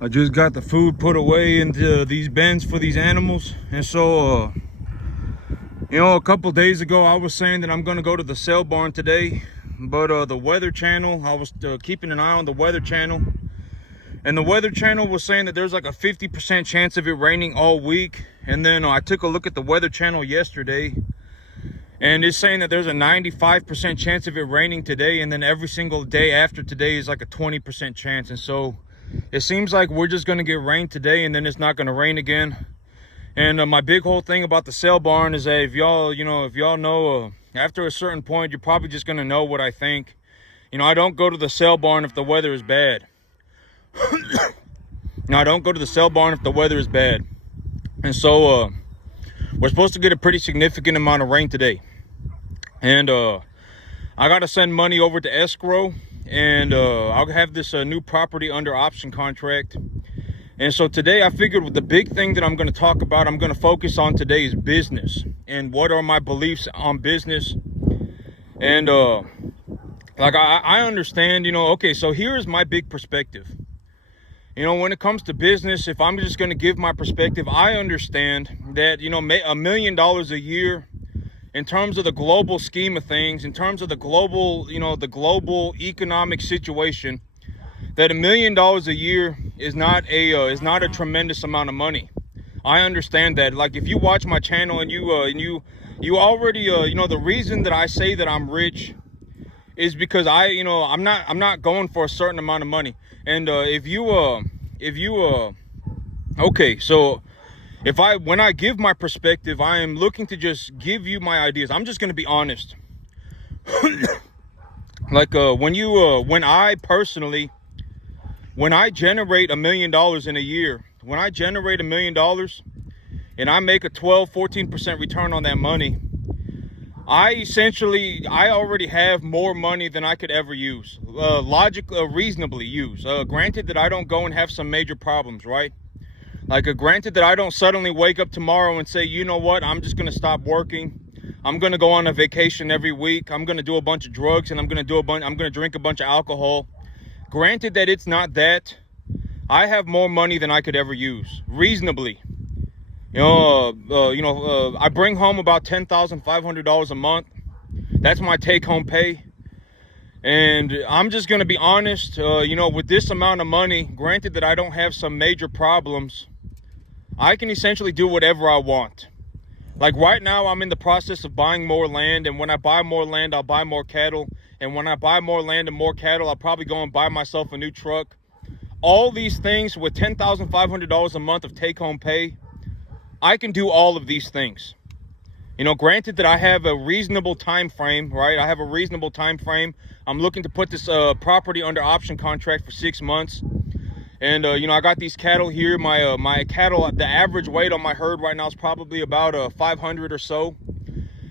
I just got the food put away into these bins for these animals. And so, a couple days ago, I was saying that I'm going to go to the sale barn today. But the Weather Channel, I was keeping an eye on the Weather Channel. And the Weather Channel was saying that there's like a 50% chance of it raining all week. And then I took a look at the Weather Channel yesterday. And it's saying that there's a 95% chance of it raining today. And then every single day after today is like a 20% chance. And so it seems like we're just going to get rain today and then it's not going to rain again. And my big whole thing about the sale barn is that if y'all know, after a certain point, you're probably just going to know what I think. I don't go to the sale barn if the weather is bad. I don't go to the sale barn if the weather is bad. And so we're supposed to get a pretty significant amount of rain today. And I got to send money over to escrow. And I'll have this new property under option contract. And so today I figured the big thing that I'm going to talk about, I'm going to focus on today is business. And what are my beliefs on business? And I understand, okay, so here's my big perspective. When it comes to business, if I'm just going to give my perspective, I understand that, $1 million a year in terms of the global scheme of things, in terms of the global, the global economic situation, that $1 million a year is not a tremendous amount of money. I understand that. Like, if you watch my channel and you already, the reason that I say that I'm rich is because I'm not going for a certain amount of money. And okay, so when I give my perspective, I am looking to just give you my ideas. I'm just going to be honest. Like, when I generate $1 million in a year, when I generate $1 million and I make a 12-14% return on that money, I already have more money than I could ever use, reasonably use. Granted that I don't go and have some major problems, right? Like, granted that I don't suddenly wake up tomorrow and say, you know what, I'm just going to stop working. I'm going to go on a vacation every week. I'm going to do a bunch of drugs and I'm going to drink a bunch of alcohol. Granted that it's not that. I have more money than I could ever use, reasonably. I bring home about $10,500 a month. That's my take-home pay. And I'm just going to be honest, with this amount of money, granted that I don't have some major problems, I can essentially do whatever I want. Like, right now, I'm in the process of buying more land. And when I buy more land, I'll buy more cattle. And when I buy more land and more cattle, I'll probably go and buy myself a new truck. All these things with $10,500 a month of take-home pay, I can do all of these things. Granted that I have a reasonable time frame, right? I have a reasonable time frame. I'm looking to put this property under option contract for 6 months. And, I got these cattle here. My cattle, the average weight on my herd right now is probably about 500 or so.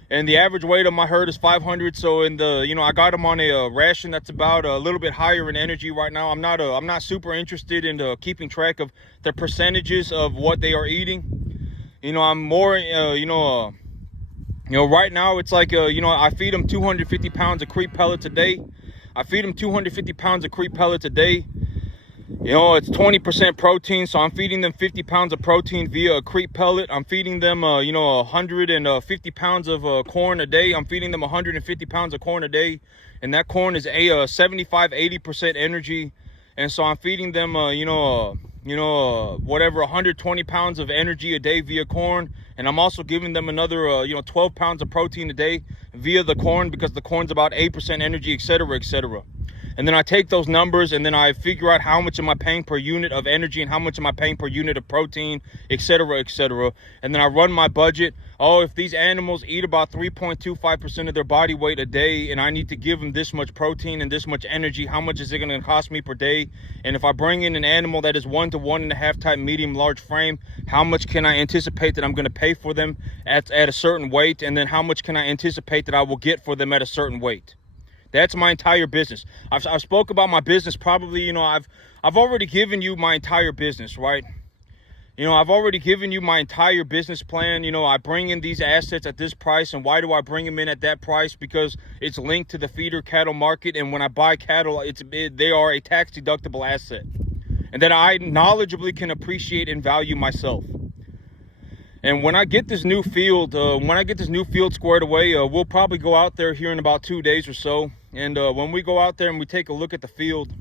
And the average weight of my herd is 500. So I got them on a ration that's about a little bit higher in energy right now. I'm not super interested in keeping track of the percentages of what they are eating. I'm more, right now it's like, I feed them 250 pounds of creep pellets a day. I feed them 250 pounds of creep pellets a day. It's 20% protein, so I'm feeding them 50 pounds of protein via a creep pellet. I'm feeding them, 150 pounds of corn a day. I'm feeding them 150 pounds of corn a day, and that corn is 75-80% energy. And so I'm feeding them, whatever, 120 pounds of energy a day via corn. And I'm also giving them another, 12 pounds of protein a day via the corn, because the corn's about 8% energy, et cetera, et cetera. And then I take those numbers and then I figure out how much am I paying per unit of energy and how much am I paying per unit of protein, et cetera, et cetera. And then I run my budget. Oh, if these animals eat about 3.25% of their body weight a day and I need to give them this much protein and this much energy, how much is it going to cost me per day? And if I bring in an animal that is 1 to 1.5 type medium large frame, how much can I anticipate that I'm going to pay for them at a certain weight? And then how much can I anticipate that I will get for them at a certain weight? That's my entire business. I've spoke about my business probably, I've already given you my entire business, right? I've already given you my entire business plan. I bring in these assets at this price. And why do I bring them in at that price? Because it's linked to the feeder cattle market. And when I buy cattle, they are a tax deductible asset. and that I knowledgeably can appreciate and value myself. And when I get this new field, squared away, we'll probably go out there here in about 2 days or so. And when we go out there and we take a look at the field,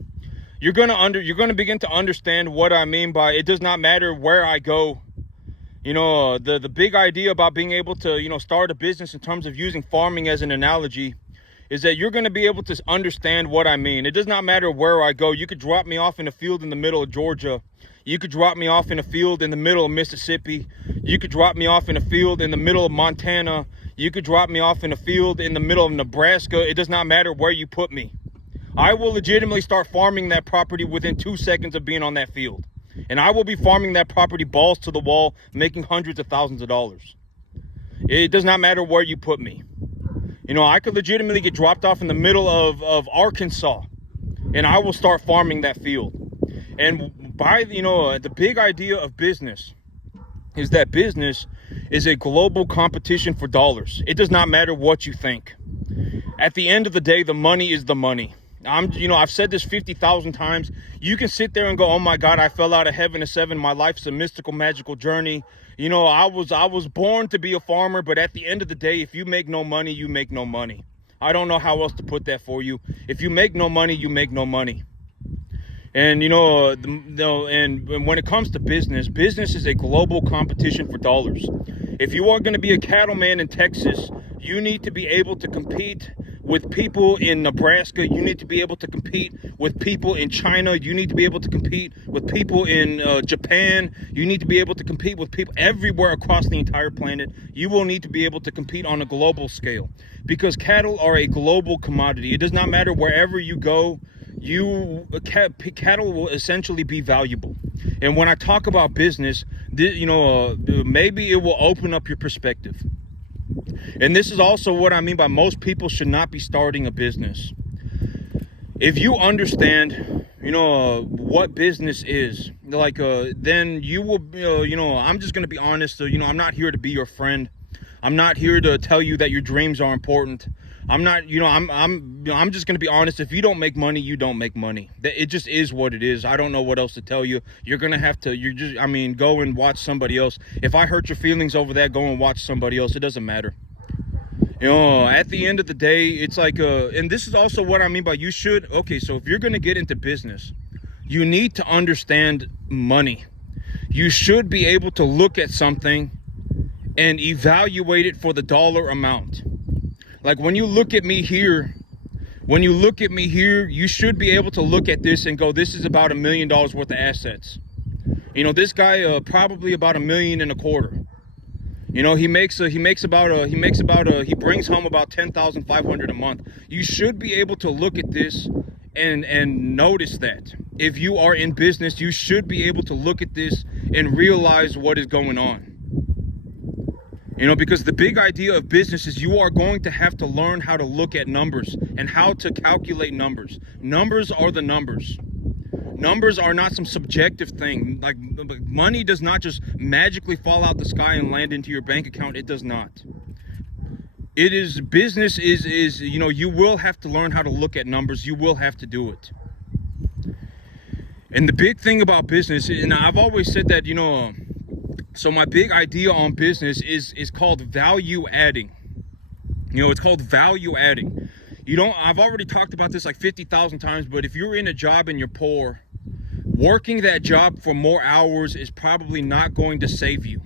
you're gonna begin to understand what I mean by it does not matter where I go. You know, the big idea about being able to, you know, start a business in terms of using farming as an analogy is that you're going to be able to understand what I mean. It does not matter where I go. You could drop me off in a field in the middle of Georgia. You could drop me off in a field in the middle of Mississippi. You could drop me off in a field in the middle of Montana. You could drop me off in a field in the middle of Nebraska. It does not matter where you put me. I will legitimately start farming that property within 2 seconds of being on that field. And I will be farming that property balls to the wall, making hundreds of thousands of dollars. It does not matter where you put me. You know, I could legitimately get dropped off in the middle of Arkansas, and I will start farming that field. And the big idea of business is that business is a global competition for dollars. It does not matter what you think. At the end of the day, the money is the money. I've said this 50,000 times. You can sit there and go, oh my God, I fell out of heaven to seven. My life's a mystical, magical journey. You know, I was born to be a farmer, but at the end of the day, if you make no money, you make no money. I don't know how else to put that for you. If you make no money, you make no money. And, and when it comes to business, business is a global competition for dollars. If you are going to be a cattleman in Texas, you need to be able to compete with people in Nebraska. You need to be able to compete with people in China. You need to be able to compete with people in Japan. You need to be able to compete with people everywhere across the entire planet. You will need to be able to compete on a global scale, because cattle are a global commodity. It does not matter wherever you go. Cattle will essentially be valuable. And when I talk about business, maybe it will open up your perspective. And this is also what I mean by most people should not be starting a business. If you understand, what business is, then you will, I'm just going to be honest. I'm not here to be your friend. I'm not here to tell you that your dreams are important. I'm not, I'm just going to be honest. If you don't make money, you don't make money. It just is what it is. I don't know what else to tell you. You're going to have to, go and watch somebody else. If I hurt your feelings over that, go and watch somebody else. It doesn't matter. At the end of the day, it's like, and this is also what I mean by so if you're going to get into business, you need to understand money. You should be able to look at something and evaluate it for the dollar amount. Like when you look at me here, you should be able to look at this and go, this is about $1 million worth of assets. This guy, probably about $1.25 million. He brings home about $10,500 a month. You should be able to look at this and notice that. If you are in business, you should be able to look at this and realize what is going on. Because the big idea of business is you are going to have to learn how to look at numbers and how to calculate numbers. Numbers are the numbers. Numbers are not some subjective thing. Like money does not just magically fall out the sky and land into your bank account. It does not. Business is you will have to learn how to look at numbers. You will have to do it. And the big thing about business, and I've always said that, so my big idea on business is called value adding. It's called value adding. I've already talked about this like 50,000 times, but if you're in a job and you're poor, working that job for more hours is probably not going to save you.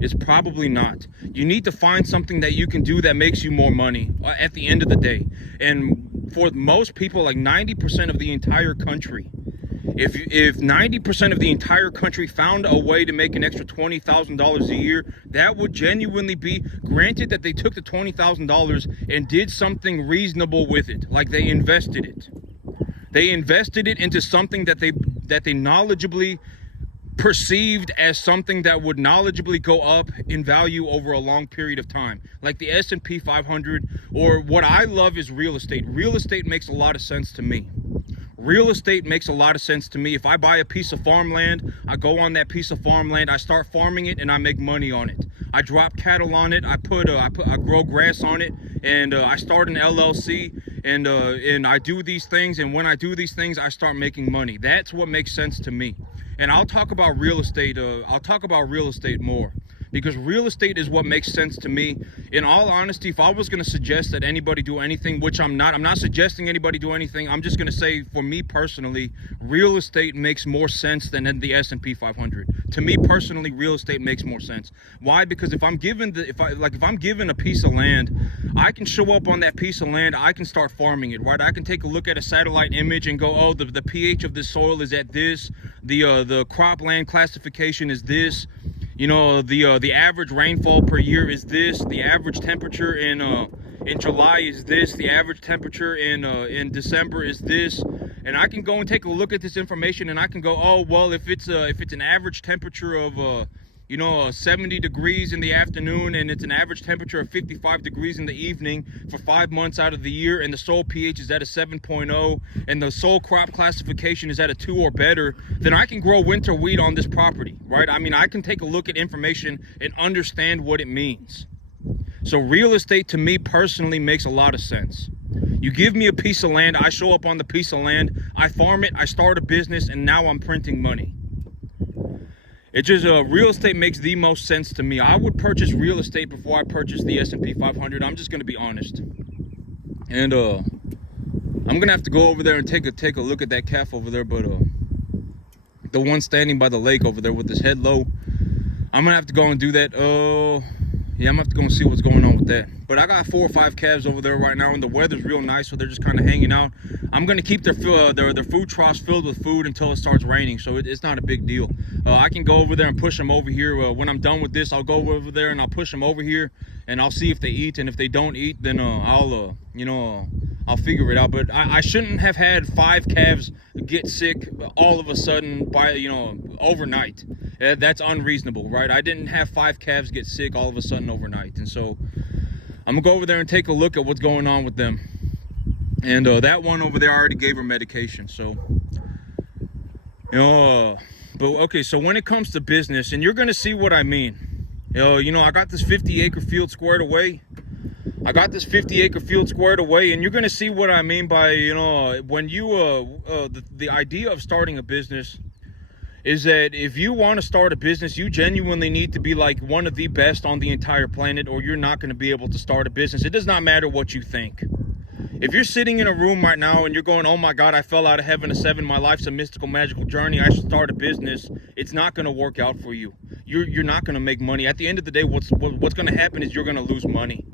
It's probably not. You need to find something that you can do that makes you more money at the end of the day. And for most people, like 90% of the entire country, if 90% of the entire country found a way to make an extra $20,000 a year, that would genuinely be, granted that they took the $20,000 and did something reasonable with it, like they invested it. They invested it into something that they knowledgeably perceived as something that would knowledgeably go up in value over a long period of time, like the S&P 500, or what I love is real estate. Real estate makes a lot of sense to me. Real estate makes a lot of sense to me. If I buy a piece of farmland, I go on that piece of farmland, I start farming it, and I make money on it. I drop cattle on it, I grow grass on it, and I start an LLC, and I do these things, and when I do these things, I start making money. That's what makes sense to me. And I'll talk about real estate. I'll talk about real estate more, because real estate is what makes sense to me. In all honesty, if I was going to suggest that anybody do anything, which I'm not suggesting anybody do anything. I'm just going to say, for me personally, real estate makes more sense than the S&P 500. To me personally, real estate makes more sense. Why? Because if I'm given a piece of land, I can show up on that piece of land. I can start farming it, right? I can take a look at a satellite image and go, oh, the pH of this soil is at this. The cropland classification is this. You know, the average rainfall per year is this. The average temperature in July is this. The average temperature in December is this. And I can go and take a look at this information, and I can go, oh, well, if it's an average temperature of 70 degrees in the afternoon, and it's an average temperature of 55 degrees in the evening for 5 months out of the year, and the soil pH is at a 7.0, and the soil crop classification is at a 2 or better, then I can grow winter wheat on this property, right? I mean, I can take a look at information and understand what it means. So real estate to me personally makes a lot of sense. You give me a piece of land, I show up on the piece of land, I farm it, I start a business, and now I'm printing money. It just, real estate makes the most sense to me. I would purchase real estate before I purchase the S&P 500. I'm just going to be honest. And I'm going to have to go over there and take a look at that calf over there. But the one standing by the lake over there with his head low, I'm going to have to go and do that. Yeah, I'm going to have to go and see what's going on with that. But I got 4 or 5 calves over there right now, and the weather's real nice, so they're just kind of hanging out. I'm going to keep their food troughs filled with food until it starts raining, so it's not a big deal. I can go over there and push them over here. When I'm done with this, I'll go over there and I'll push them over here, and I'll see if they eat. And if they don't eat, then I'll figure it out. But I shouldn't have had 5 calves get sick all of a sudden by overnight. That's unreasonable, right? I didn't have 5 calves get sick all of a sudden overnight. And so I'm gonna go over there and take a look at what's going on with them. And that one over there, I already gave her medication. So but okay, so when it comes to business, and you're gonna see what I mean. I got this 50-acre field squared away. And you're gonna see what I mean by, when you the idea of starting a business is that if you want to start a business, you genuinely need to be like one of the best on the entire planet, or you're not going to be able to start a business. It does not matter what you think. If you're sitting in a room right now and you're going, oh my God, I fell out of heaven to 7, my life's a mystical, magical journey, I should start a business, it's not going to work out for you. You're not going to make money. At the end of the day, what's going to happen is you're going to lose money.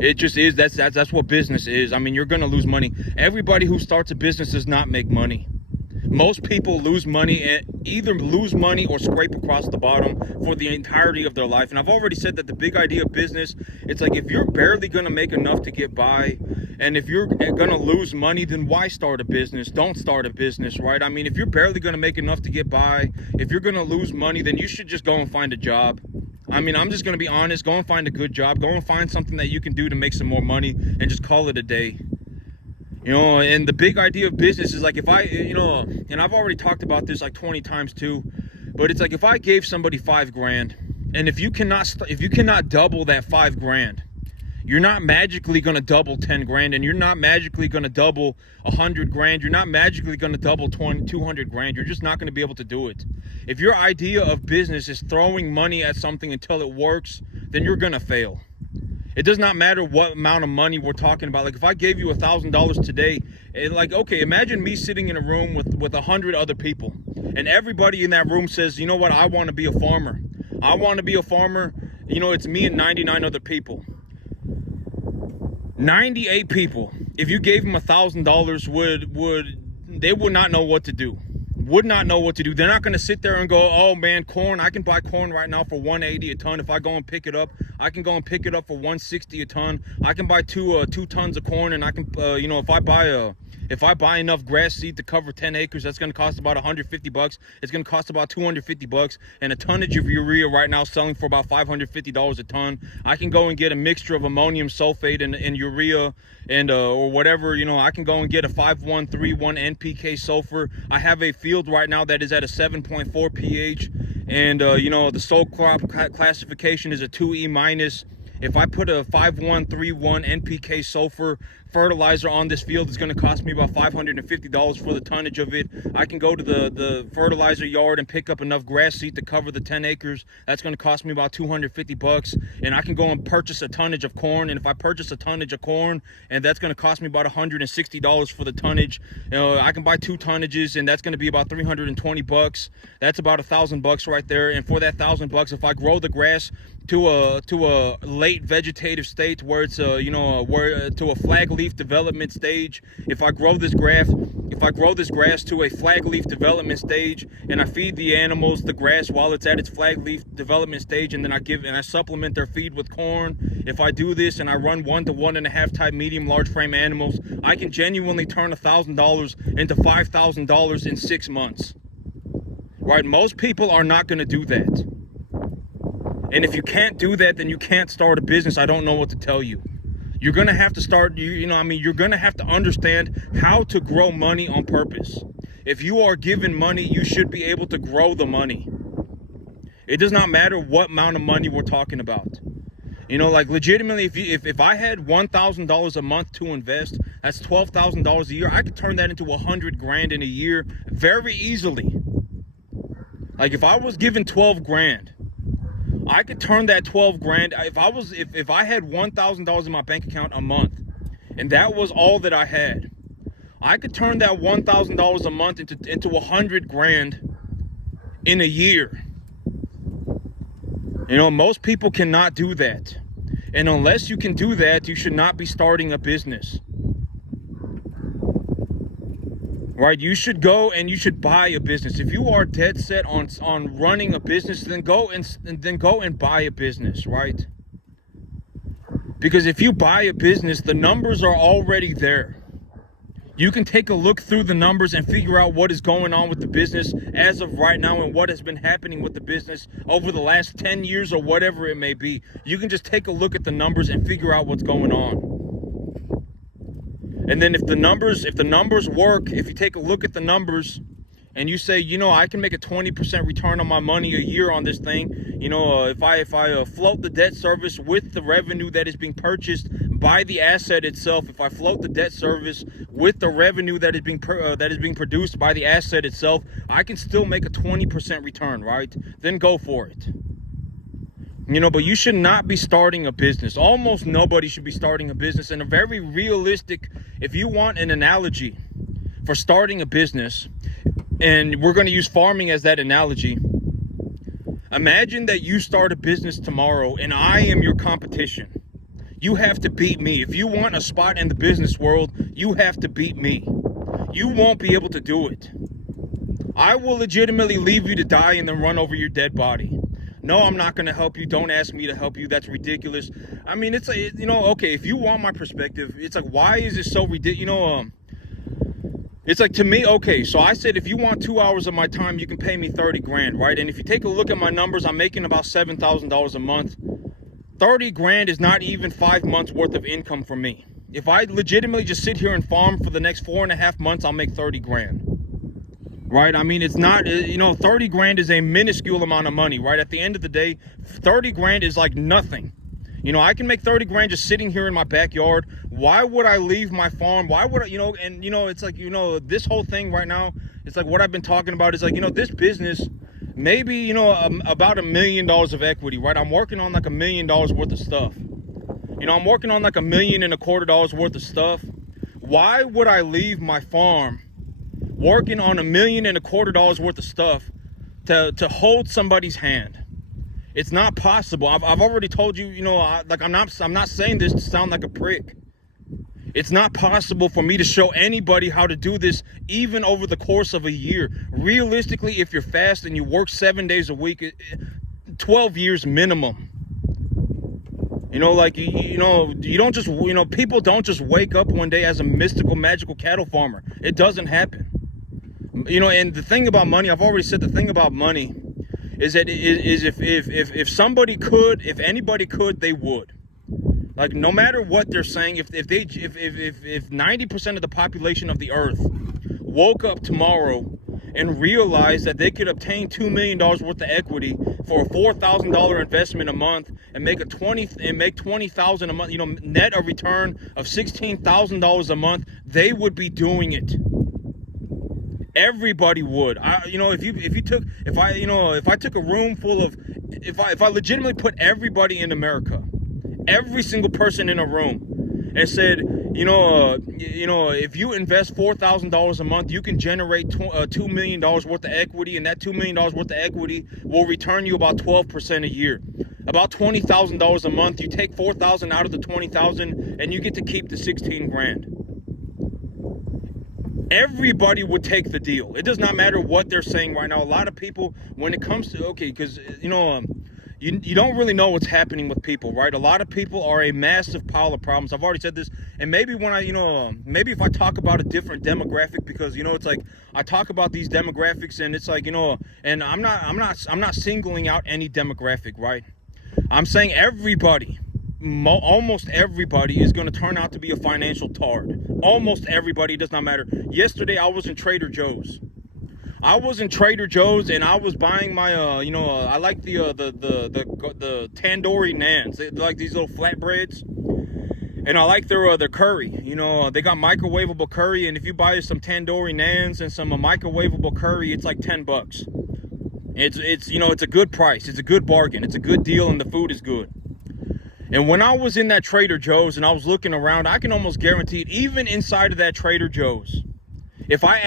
It just is. That's what business is. I mean, you're going to lose money. Everybody who starts a business does not make money. Most people lose money, and either lose money or scrape across the bottom for the entirety of their life. And I've already said that the big idea of business, it's like if you're barely going to make enough to get by, and if you're going to lose money, then why start a business? Don't start a business, right? I mean, if you're barely going to make enough to get by, if you're going to lose money, then you should just go and find a job. I mean, I'm just going to be honest. Go and find a good job. Go and find something that you can do to make some more money, and just call it a day. And the big idea of business is like, if I, and I've already talked about this like 20 times too, but it's like if I gave somebody $5,000, and if you cannot double that $5,000, you're not magically going to double 10 grand, and you're not magically going to double 100 grand. You're not magically going to double 200 grand. You're just not going to be able to do it. If your idea of business is throwing money at something until it works, then you're going to fail. It does not matter what amount of money we're talking about. Like if I gave you $1,000 today, and like, okay, imagine me sitting in a room with 100 other people, and everybody in that room says, you know what, I want to be a farmer. I want to be a farmer. It's me and 99 other people. 98 people, if you gave them $1,000, would not know what to do. Would not know what to do. They're not going to sit there and go, oh man, corn, I can buy corn right now for $180 a ton. If I go and pick it up, I can go and pick it up for $160 a ton. I can buy two tons of corn, and I can if I buy enough grass seed to cover 10 acres, that's going to cost about $150. It's going to cost about $250, and a tonnage of urea right now selling for about $550 a ton. I can go and get a mixture of ammonium sulfate and urea and or whatever, I can go and get a 5131 NPK sulfur. I have a field right now that is at a 7.4 pH, and the soil crop classification is a 2E minus. If I put a 5131 NPK sulfur fertilizer on this field is going to cost me about $550 for the tonnage of it. I can go to the fertilizer yard and pick up enough grass seed to cover the 10 acres. That's going to cost me about $250, and I can go and purchase a tonnage of corn. And if I purchase a tonnage of corn, and that's going to cost me about $160 for the tonnage, I can buy 2 tonnages, and that's going to be about $320. That's about $1,000 right there. And for that $1,000, if I grow the grass to a late vegetative state where it's to a flag leaf development stage, if I grow this grass to a flag leaf development stage, and I feed the animals the grass while it's at its flag leaf development stage, and then I supplement their feed with corn. If I do this and I run 1 to 1.5 type medium large frame animals, I can genuinely turn $1,000 into $5,000 in 6 months. Right? Most people are not going to do that. And if you can't do that, then you can't start a business. I don't know what to tell you. You're going to have to start, you're going to have to understand how to grow money on purpose. If you are given money, you should be able to grow the money. It does not matter what amount of money we're talking about. Like legitimately, if I had $1,000 a month to invest, that's $12,000 a year. I could turn that into $100,000 in a year very easily. Like if I was given 12 grand, I could turn that 12 grand. If I had $1,000 in my bank account a month, and that was all that I had, I could turn that $1,000 a month into $100,000 in a year. Most people cannot do that. And unless you can do that, you should not be starting a business. Right? You should go and you should buy a business. If you are dead set on running a business, then go and buy a business, right? Because if you buy a business, the numbers are already there. You can take a look through the numbers and figure out what is going on with the business as of right now and what has been happening with the business over the last 10 years or whatever it may be. You can just take a look at the numbers and figure out what's going on. And then if the numbers work, if you take a look at the numbers and you say, I can make a 20% return on my money a year on this thing, if I float the debt service with the revenue that is being purchased by the asset itself, if I float the debt service with the revenue that is being produced by the asset itself, I can still make a 20% return, right? Then go for it. But you should not be starting a business. Almost nobody should be starting a business. And a very realistic, if you want an analogy for starting a business, and we're going to use farming as that analogy, imagine that you start a business tomorrow and I am your competition. You have to beat me. If you want a spot in the business world, you have to beat me. You won't be able to do it. I will legitimately leave you to die and then run over your dead body. No, I'm not going to help you. Don't ask me to help you. That's ridiculous. I mean, it's okay, if you want my perspective, it's like, why is it so ridiculous? It's like, to me, okay, so I said, if you want 2 hours of my time, you can pay me 30 grand, right? And if you take a look at my numbers, I'm making about $7,000 a month. 30 grand is not even 5 months worth of income for me. If I legitimately just sit here and farm for the next 4.5 months, I'll make 30 grand. Right? I mean, it's not, 30 grand is a minuscule amount of money, right? At the end of the day, 30 grand is like nothing. I can make 30 grand just sitting here in my backyard. Why would I leave my farm? Why would I, it's like, this whole thing right now, it's like what I've been talking about is like, this business, maybe, about $1 million of equity, right? I'm working on like $1 million worth of stuff. I'm working on like $1.25 million worth of stuff. Why would I leave my farm working on $1.25 million worth of stuff to hold somebody's hand? It's not possible. I've already told you, I'm not saying this to sound like a prick. It's not possible for me to show anybody how to do this even over the course of a year. Realistically, if you're fast and you work 7 days a week, 12 years minimum. You don't just, people don't just wake up one day as a mystical, magical cattle farmer. It doesn't happen. And the thing about money, I've already said the thing about money is that if somebody could, if anybody could, they would. Like, no matter what they're saying, if 90% of the population of the earth woke up tomorrow and realized that they could obtain $2 million worth of equity for a $4,000 investment a month and make $20,000 a month, you know, net a return of $16,000 a month, they would be doing it. Everybody would. If I took a room full of, if I legitimately put everybody in America, every single person in a room, and said, if you invest $4,000 a month, you can generate $2 million worth of equity, and that $2 million worth of equity will return you about 12% a year, about $20,000 a month. You take $4,000 out of the $20,000, and you get to keep the 16 grand. Everybody would take the deal. It does not matter what they're saying right now. A lot of people, when it comes to, because you don't really know what's happening with people, right? A lot of people are a massive pile of problems. I've already said this, and maybe when maybe if I talk about a different demographic, because it's like I talk about these demographics, and it's like and I'm not singling out any demographic, right? I'm saying everybody. Almost everybody is going to turn out to be a financial tard. Almost everybody, does not matter. Yesterday, I was in Trader Joe's. And I was buying my, I like the tandoori naans. They're like these little flatbreads. And I like their curry. They got microwavable curry, and if you buy some tandoori naans and some microwavable curry, it's like $10. It's a good price. It's a good bargain. It's a good deal, and the food is good. And when I was in that Trader Joe's and I was looking around, I can almost guarantee it, even inside of that Trader Joe's, if I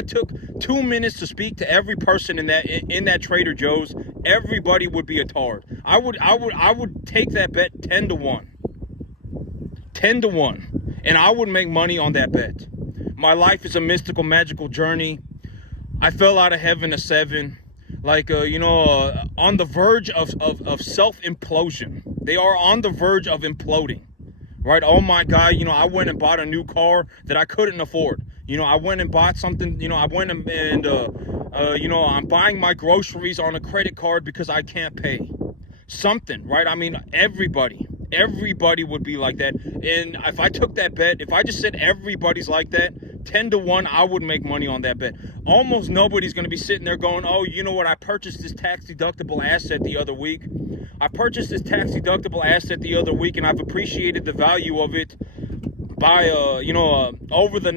took 2 minutes to speak to every person in that Trader Joe's, everybody would be a tard. I would take that bet 10 to 1. 10 to 1. And I would make money on that bet. My life is a mystical, magical journey. I fell out of heaven a 7. On the verge of self-implosion. They are on the verge of imploding, right? Oh my God, I went and bought a new car that I couldn't afford. I went and bought something, I'm buying my groceries on a credit card because I can't pay. Something, right? I mean, everybody would be like that. And if I took that bet, if I just said everybody's like that, 10 to 1, I would make money on that bet. Almost nobody's going to be sitting there going, oh, you know what? I purchased this tax-deductible asset the other week. And I've appreciated the value of it by, over the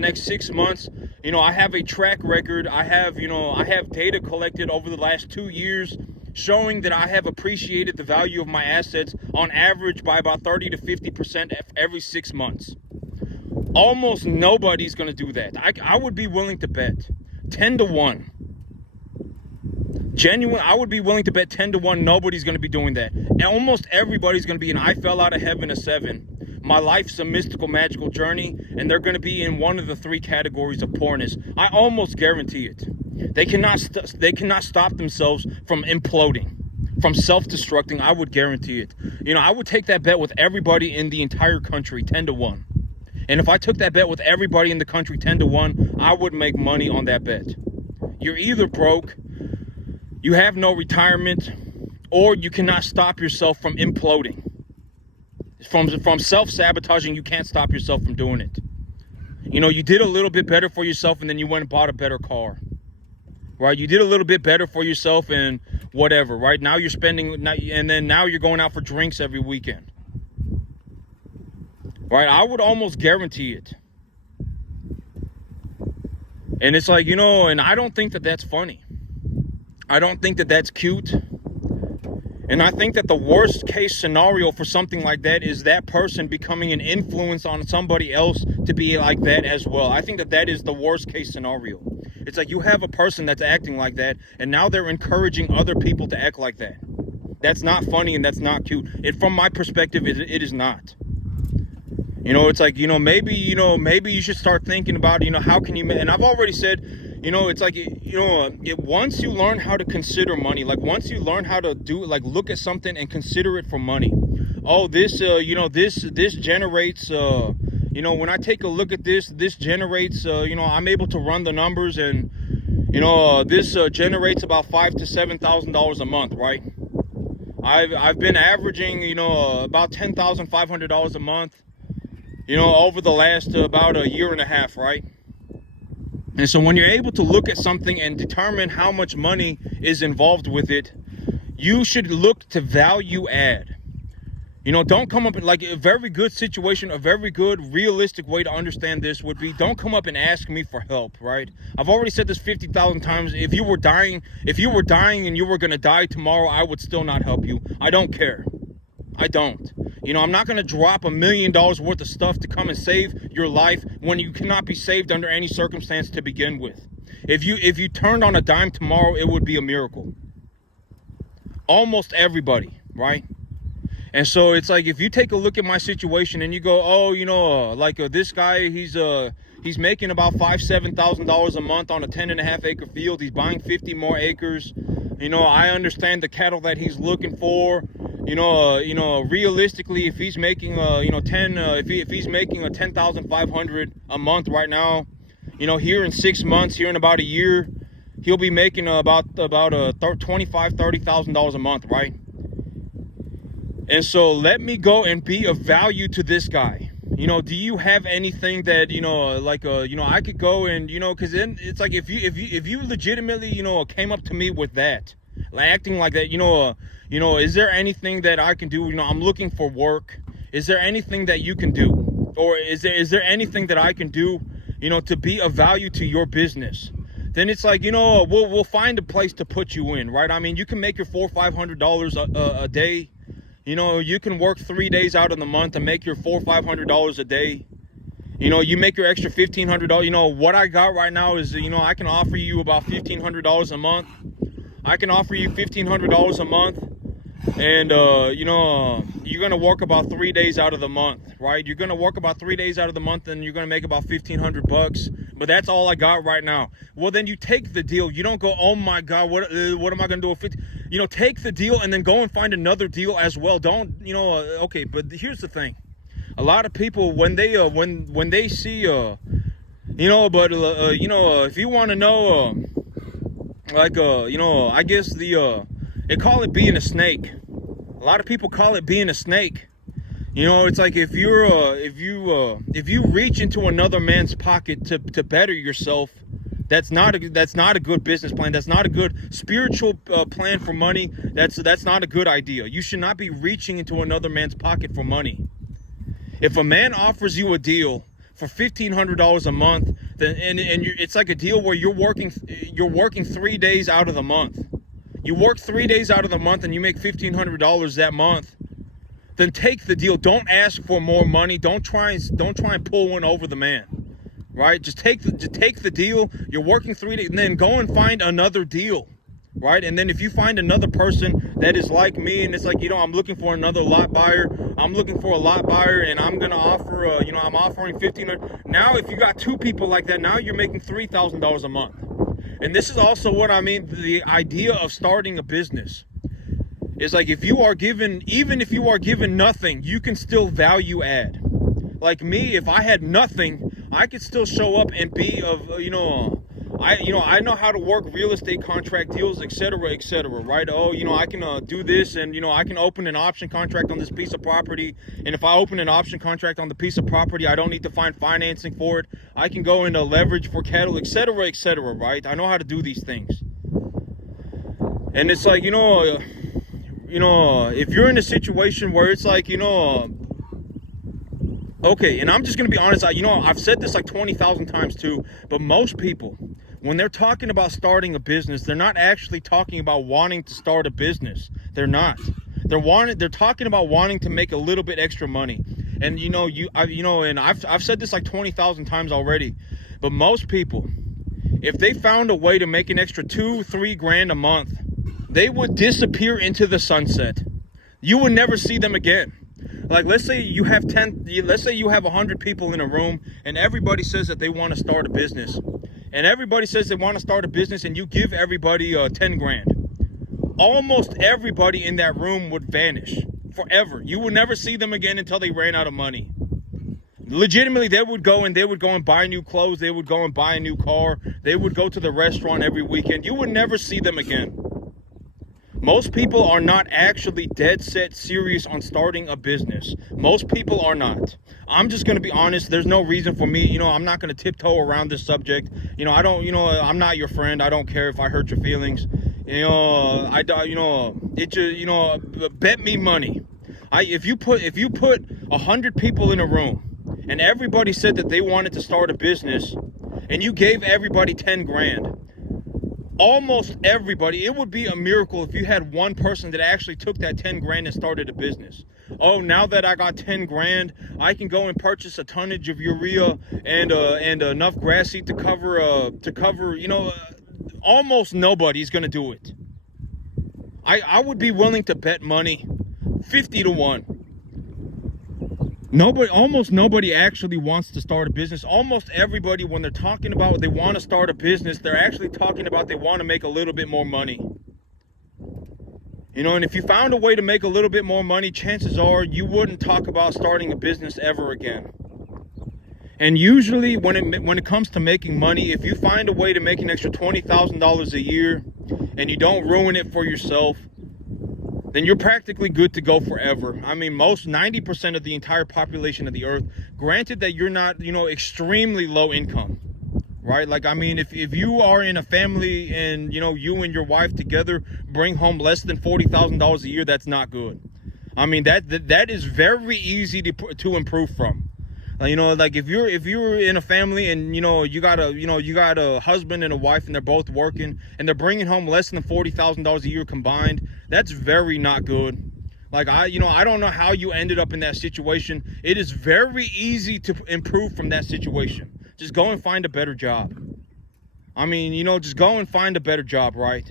next 6 months. I have a track record. I have data collected over the last 2 years showing that I have appreciated the value of my assets on average by about 30 to 50% every 6 months. Almost nobody's going to do that. I would be willing to bet 10 to 1. Genuine, I would be willing to bet 10 to 1 nobody's going to be doing that. And almost everybody's going to be in I fell out of heaven a 7. My life's a mystical, magical journey, and they're going to be in one of the 3 categories of poorness. I almost guarantee it. They cannot stop themselves from imploding, from self-destructing. I would guarantee it. I would take that bet with everybody in the entire country, 10 to 1. And if I took that bet with everybody in the country 10 to 1, I would make money on that bet. You're either broke, you have no retirement, or you cannot stop yourself from imploding. From self-sabotaging, you can't stop yourself from doing it. You did a little bit better for yourself, and then you went and bought a better car. Right? You did a little bit better for yourself and whatever, right? Now you're spending, and then now you're going out for drinks every weekend. Right? I would almost guarantee it. And it's like, and I don't think that that's funny. I don't think that that's cute. And I think that the worst case scenario for something like that is that person becoming an influence on somebody else to be like that as well. I think that that is the worst case scenario. It's like you have a person that's acting like that, and now they're encouraging other people to act like that. That's not funny, and that's not cute. From my perspective, it is not. It's like, maybe you should start thinking about, how can you, and I've already said, it's like, once you learn how to consider money, like once you learn how to do, like look at something and consider it for money. Oh, this generates, when I take a look at this generates, I'm able to run the numbers, and, this generates about $5,000 to $7,000 a month, right? I've been averaging, about $10,500 a month, over the last about a year and a half, right? And so when you're able to look at something and determine how much money is involved with it, you should look to value add. You know, don't come up in like a very good situation, a very good realistic way to understand this would be, don't come up and ask me for help, right? I've already said this 50,000 times. If you were dying and you were going to die tomorrow, I would still not help you. I don't care. I don't. You know, I'm not going to drop $1 million worth of stuff to come and save your life when you cannot be saved under any circumstance to begin with. If you turned on a dime tomorrow, it would be a miracle. Almost everybody, right? And so it's like, if you take a look at my situation and you go, oh, you know, this guy, he's making about $7,000 a month on a 10.5 acre field. He's buying 50 more acres. You know, I understand the cattle that he's looking for. You know, realistically, if he's making, if he's making a 10,500 a month right now, you know, here in 6 months, here in about a year, he'll be making about $25,000-$30,000 a month, right? And so let me go and be of value to this guy. You know, do you have anything that, you know, I could go and, you know, because then it's like, if you legitimately, you know, came up to me with that, like acting like that, you know, is there anything that I can do? You know, I'm looking for work. Is there anything that you can do? Or is there anything that I can do, you know, to be of value to your business? Then it's like, you know, we'll find a place to put you in, right? I mean, you can make your $400 or $500 a day. You know, you can work 3 days out of the month and make your $400 or $500 a day. You know, you make your extra $1,500. You know, what I got right now is, you know, I can offer you about $1,500 a month. I can offer you $1,500 a month. And, you know, you're going to work about 3 days out of the month, right? You're going to work about 3 days out of the month and you're going to make about $1,500. But that's all I got right now. Well, then you take the deal. You don't go, oh my God, what am I going to do with 50? You know, take the deal and then go and find another deal as well. Don't, you know, okay, but here's the thing. A lot of people, when they see, you know, but, you know, if you want to know, you know, I guess they call it being a snake. A lot of people call it being a snake. You know, it's like if you reach into another man's pocket to better yourself, that's not a good business plan. That's not a good spiritual plan for money. That's not a good idea. You should not be reaching into another man's pocket for money. If a man offers you a deal for $1,500 a month, then it's like a deal where you're working 3 days out of the month. You work 3 days out of the month and you make $1,500 that month. Then take the deal. Don't ask for more money. Don't try and pull one over the man, right? Just take the deal. You're working 3 days, and then go and find another deal, right? And then if you find another person that is like me, and it's like, you know, I'm looking for another lot buyer. I'm looking for a lot buyer, and I'm gonna offer, you know, I'm offering $1,500. Now, if you got two people like that, now you're making $3,000 a month. And this is also what I mean. The idea of starting a business. It's like, even if you are given nothing, you can still value add. Like me, if I had nothing, I could still show up and be of, you know, I know how to work real estate contract deals, etc., right? Oh, you know, I can do this, and, you know, I can open an option contract on this piece of property. And if I open an option contract on the piece of property, I don't need to find financing for it. I can go into leverage for cattle, etc., right? I know how to do these things. And it's like, you know, if you're in a situation where it's like, you know, okay, and I'm just going to be honest, you know, I've said this like 20,000 times too, but most people, when they're talking about starting a business, they're not actually talking about wanting to start a business. They're not. They're talking about wanting to make a little bit extra money. And, you know, and I've said this like 20,000 times already, but most people, if they found a way to make an extra $2-3 grand a month, they would disappear into the sunset. You would never see them again. Like, let's say you have 100 people in a room, and everybody says that they want to start a business. And everybody says they want to start a business, and you give everybody 10 grand. Almost everybody in that room would vanish forever. You would never see them again until they ran out of money. Legitimately, they would go and buy new clothes. They would go and buy a new car. They would go to the restaurant every weekend. You would never see them again. Most people are not actually dead set serious on starting a business. Most people are not. I'm just going to be honest. There's no reason for me, I'm not going to tiptoe around this subject. I don't, I'm not your friend. I don't care if I hurt your feelings. Bet me money. If you put 100 people in a room and everybody said that they wanted to start a business and you gave everybody 10 grand, almost everybody, it would be a miracle if you had one person that actually took that 10 grand and started a business. Oh, now that I got 10 grand, I can go and purchase a tonnage of urea and enough grass seed to cover, almost nobody's going to do it. I would be willing to bet money 50 to 1. Almost nobody actually wants to start a business. Almost everybody, when they're talking about they want to start a business, they're actually talking about they want to make a little bit more money. And if you found a way to make a little bit more money, chances are you wouldn't talk about starting a business ever again. And usually when it comes to making money, if you find a way to make an extra $20,000 a year and you don't ruin it for yourself, then you're practically good to go forever. I mean, 90% of the entire population of the earth, granted that you're not, extremely low income, right? Like, I mean, if you are in a family and, you and your wife together bring home less than $40,000 a year, that's not good. I mean, that is very easy to improve from. Like if you're in a family and you got a husband and a wife and they're both working and they're bringing home less than $40,000 a year combined, that's very not good. Like I don't know how you ended up in that situation. It is very easy to improve from that situation. Just go and find a better job. I mean, just go and find a better job, right?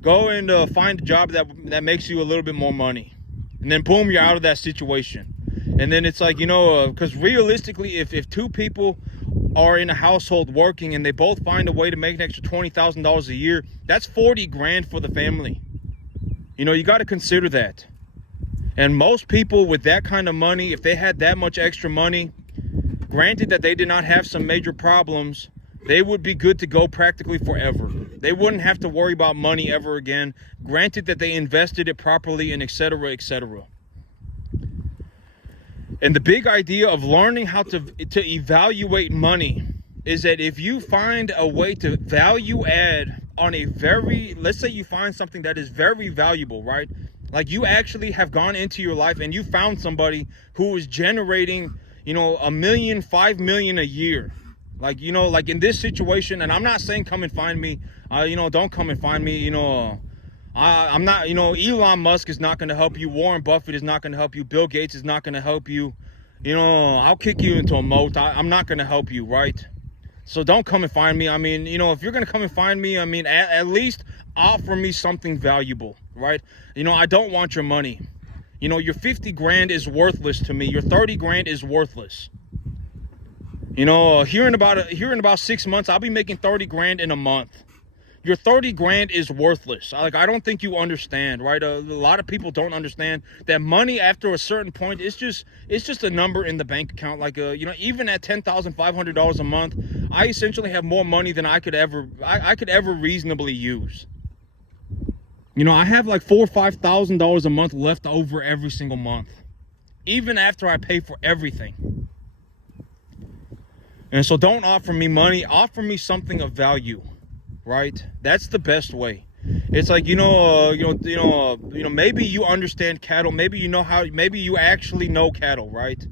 Go and find a job that makes you a little bit more money, and then boom, you're out of that situation. And then it's like, because realistically, if two people are in a household working and they both find a way to make an extra $20,000 a year, that's 40 grand for the family. You got to consider that. And most people with that kind of money, if they had that much extra money, granted that they did not have some major problems, they would be good to go practically forever. They wouldn't have to worry about money ever again, granted that they invested it properly and et cetera, et cetera. And the big idea of learning how to evaluate money is that if you find a way to value add on let's say you find something that is very valuable, right? Like you actually have gone into your life and you found somebody who is generating, $1 million, $5 million a year. Like, like in this situation, and I'm not saying come and find me, don't come and find me, I'm not, Elon Musk is not going to help you. Warren Buffett is not going to help you. Bill Gates is not going to help you. I'll kick you into a moat. I'm not going to help you, right? So don't come and find me. I mean, if you're going to come and find me, I mean, at least offer me something valuable, right? I don't want your money. Your 50 grand is worthless to me. Your 30 grand is worthless. Here in about 6 months, I'll be making 30 grand in a month. Your 30 grand is worthless. Like, I don't think you understand, right? A lot of people don't understand that money after a certain point, it's just a number in the bank account. Like, even at $10,500 a month, I essentially have more money than I could ever reasonably use. I have like $4,000 or $5,000 a month left over every single month, even after I pay for everything. And so don't offer me money, offer me something of value. Right? That's the best way. It's like, maybe you understand cattle. Maybe you actually know cattle, right?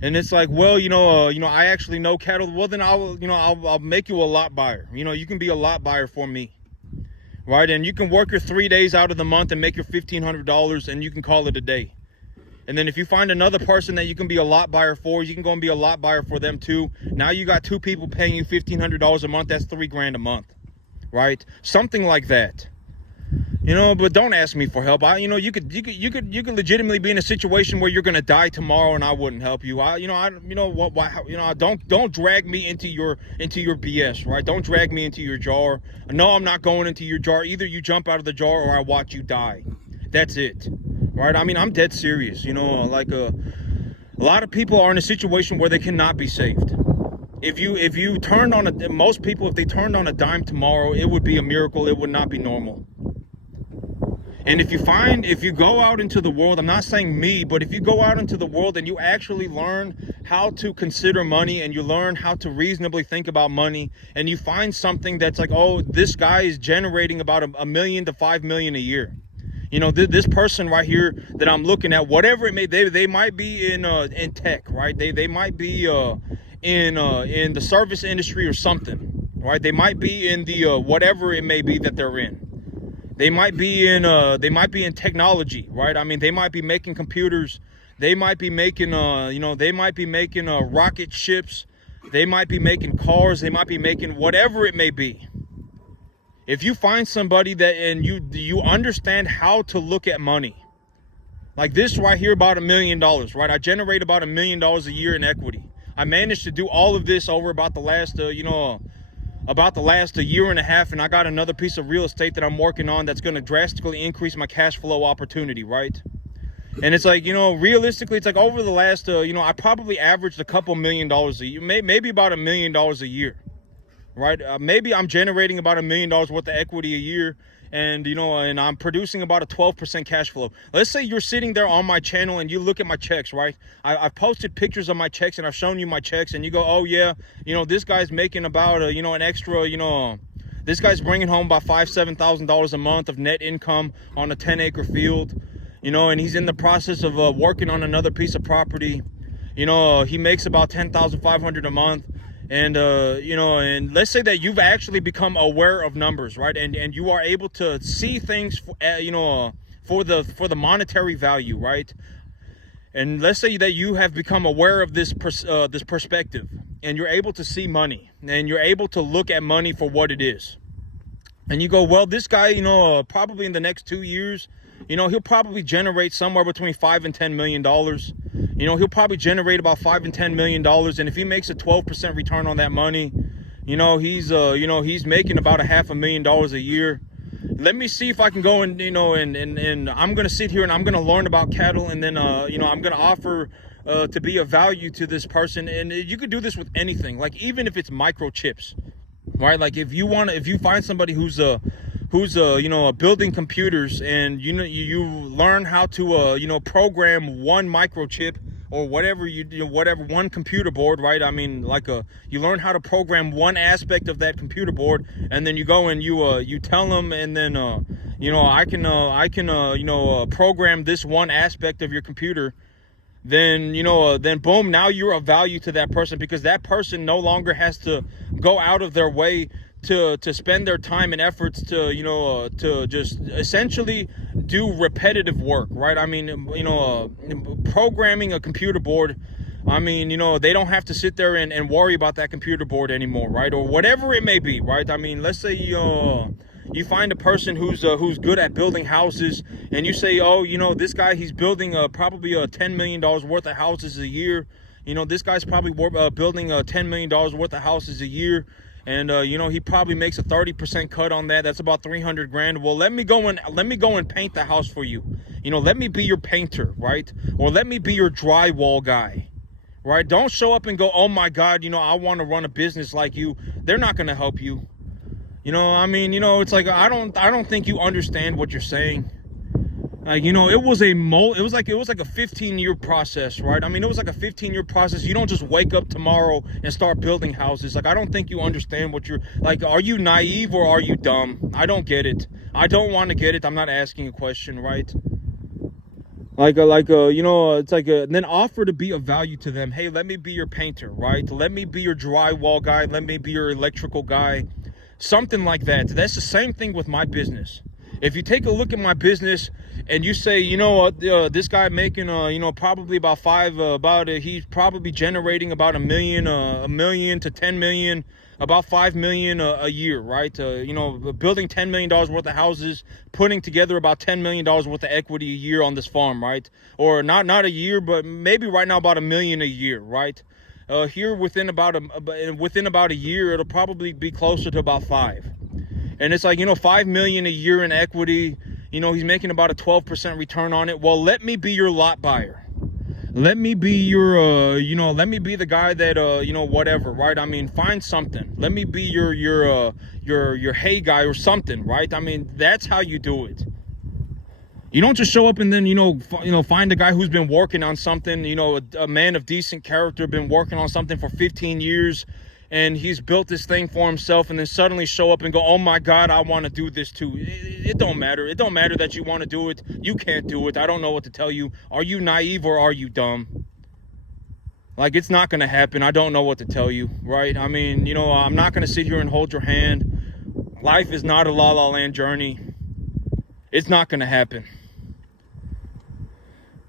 And it's like, well, I actually know cattle. Well, then I'll make you a lot buyer. You can be a lot buyer for me, right? And you can work your 3 days out of the month and make your $1,500 and you can call it a day. And then if you find another person that you can be a lot buyer for, you can go and be a lot buyer for them too. Now you got two people paying you $1,500 a month. That's 3 grand a month. Right? Something like that. But don't ask me for help. You could legitimately be in a situation where you're gonna die tomorrow, and I wouldn't help you. Don't drag me into your BS, right? Don't drag me into your jar. No, I'm not going into your jar. Either you jump out of the jar or I watch you die. That's it, right? I mean, I'm dead serious. Like a lot of people are in a situation where they cannot be saved. If you turned on most people, if they turned on a dime tomorrow, it would be a miracle. It would not be normal. And if you go out into the world, I'm not saying me, but if you go out into the world and you actually learn how to consider money, and you learn how to reasonably think about money, and you find something that's like, oh, this guy is generating about a million to 5 million a year. You know, this person right here that I'm looking at, whatever it may, they might be in tech, right? They might be in the service industry or something, right? They might be in the whatever it may be that they're in. They might be in technology, right? I mean, they might be making computers. They might be making they might be making rocket ships. They might be making cars. They might be making whatever it may be. If you find somebody that, and you understand how to look at money, like this right here, about $1 million, right? I generate about $1 million a year in equity. I managed to do all of this over about the last a year and a half, and I got another piece of real estate that I'm working on that's going to drastically increase my cash flow opportunity, right? And it's like, realistically, it's like over the last, I probably averaged a couple $1 million a year, maybe about $1 million a year. Right? Maybe I'm generating about $1 million worth of equity a year, and and I'm producing about a 12% cash flow. Let's say you're sitting there on my channel and you look at my checks, right? I've posted pictures of my checks and I've shown you my checks, and you go, oh yeah, this guy's making about an extra, this guy's bringing home about $7,000 a month of net income on a 10-acre field, and he's in the process of working on another piece of property. He makes about $10,500 a month. And, and let's say that you've actually become aware of numbers, right? And you are able to see things, for the monetary value, right? And let's say that you have become aware of this perspective, and you're able to see money, and you're able to look at money for what it is. And you go, well, this guy, probably in the next 2 years, he'll probably generate somewhere between $5 and $10 million. He'll probably generate about $5 and $10 million. And if he makes a 12% return on that money, he's making about $500,000 a year. Let me see if I can go and, and I'm going to sit here and I'm going to learn about cattle. And then, I'm going to offer to be of value to this person. And you could do this with anything, like even if it's microchips, right? Like if you find somebody who's building computers, and you learn how to program one microchip, or whatever whatever one computer board, right? I mean, you learn how to program one aspect of that computer board, and then you go and you tell them, and then I can program this one aspect of your computer. Then then boom, now you're of value to that person, because that person no longer has to go out of their way to spend their time and efforts to just essentially do repetitive work, right? I mean, programming a computer board, I mean, they don't have to sit there and worry about that computer board anymore, right? Or whatever it may be, right? I mean, let's say you find a person who's good at building houses, and you say, oh, this guy, he's building probably $10 million worth of houses a year. This guy's probably building $10 million worth of houses a year. And he probably makes a 30% cut on that. That's about 300 grand. Well, let me go and paint the house for you. Let me be your painter, right? Or let me be your drywall guy, right? Don't show up and go, oh my God, I want to run a business like you. They're not going to help you. I mean, it's like, I don't think you understand what you're saying. It was like a 15-year process, right? I mean, it was like a 15-year process. You don't just wake up tomorrow and start building houses. Like, I don't think you understand what you're, like, are you naive or are you dumb? I don't get it. I don't want to get it. I'm not asking a question, right? It's like then offer to be of value to them. Hey, let me be your painter, right? Let me be your drywall guy. Let me be your electrical guy. Something like that. That's the same thing with my business. If you take a look at my business and you say, this guy making, probably about he's probably generating about $1 million to 10 million, about 5 million a year, right? Building $10 million worth of houses, putting together about $10 million worth of equity a year on this farm, right? Or not a year, but maybe right now about $1 million a year, right? Here within about a year, it'll probably be closer to about 5. And it's like, 5 million a year in equity, he's making about a 12% return on it. Well, let me be your lot buyer. Let me be your, let me be the guy that, whatever, right? I mean, find something. Let me be your hay guy or something, right? I mean, that's how you do it. You don't just show up and then, find a guy who's been working on something, a man of decent character, been working on something for 15 years, and he's built this thing for himself, and then suddenly show up and go, oh my God, I want to do this too. It don't matter. It don't matter that you want to do it. You can't do it. I don't know what to tell you. Are you naive or are you dumb? Like, it's not going to happen. I don't know what to tell you, right? I mean, I'm not going to sit here and hold your hand. Life is not a La La Land journey. It's not going to happen.